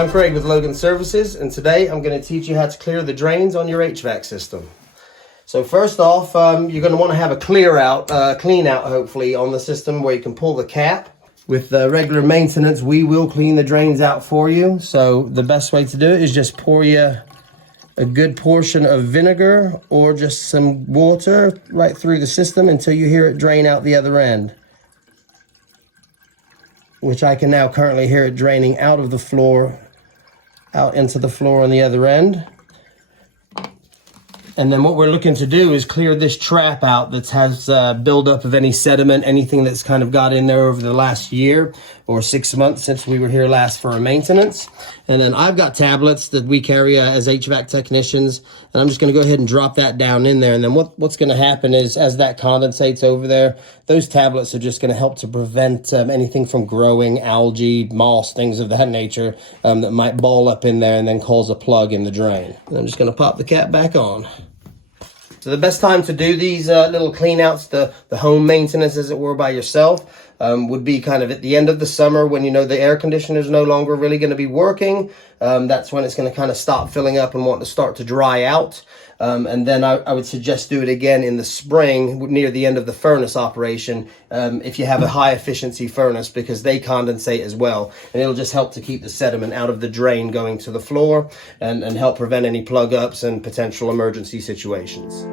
I'm Craig with Logan Services, and today I'm going to teach you how to clear the drains on your HVAC system. So first off, you're going to want to have a clean out hopefully on the system where you can pull the cap. With regular maintenance, we will clean the drains out for you. So the best way to do it is just pour you a good portion of vinegar or just some water right through the system until you hear it drain out the other end. Which I can now currently hear it draining out of the floor, out into the floor on the other end. And then what we're looking to do is clear this trap out that has buildup of any sediment, anything that's kind of got in there over the last year or 6 months since we were here last for our maintenance. And then I've got tablets that we carry as HVAC technicians, and I'm just going to go ahead and drop that down in there. And then what's going to happen is as that condensates over there, those tablets are just going to help to prevent anything from growing, algae, moss, things of that nature that might ball up in there and then cause a plug in the drain. And I'm just going to pop the cap back on. So the best time to do these little clean outs, the home maintenance as it were by yourself, would be kind of at the end of the summer when you know the air conditioner is no longer really going to be working. That's when it's going to kind of stop filling up and want to start to dry out. And then I would suggest do it again in the spring near the end of the furnace operation if you have a high efficiency furnace, because they condensate as well. And it'll just help to keep the sediment out of the drain going to the floor and help prevent any plug ups and potential emergency situations.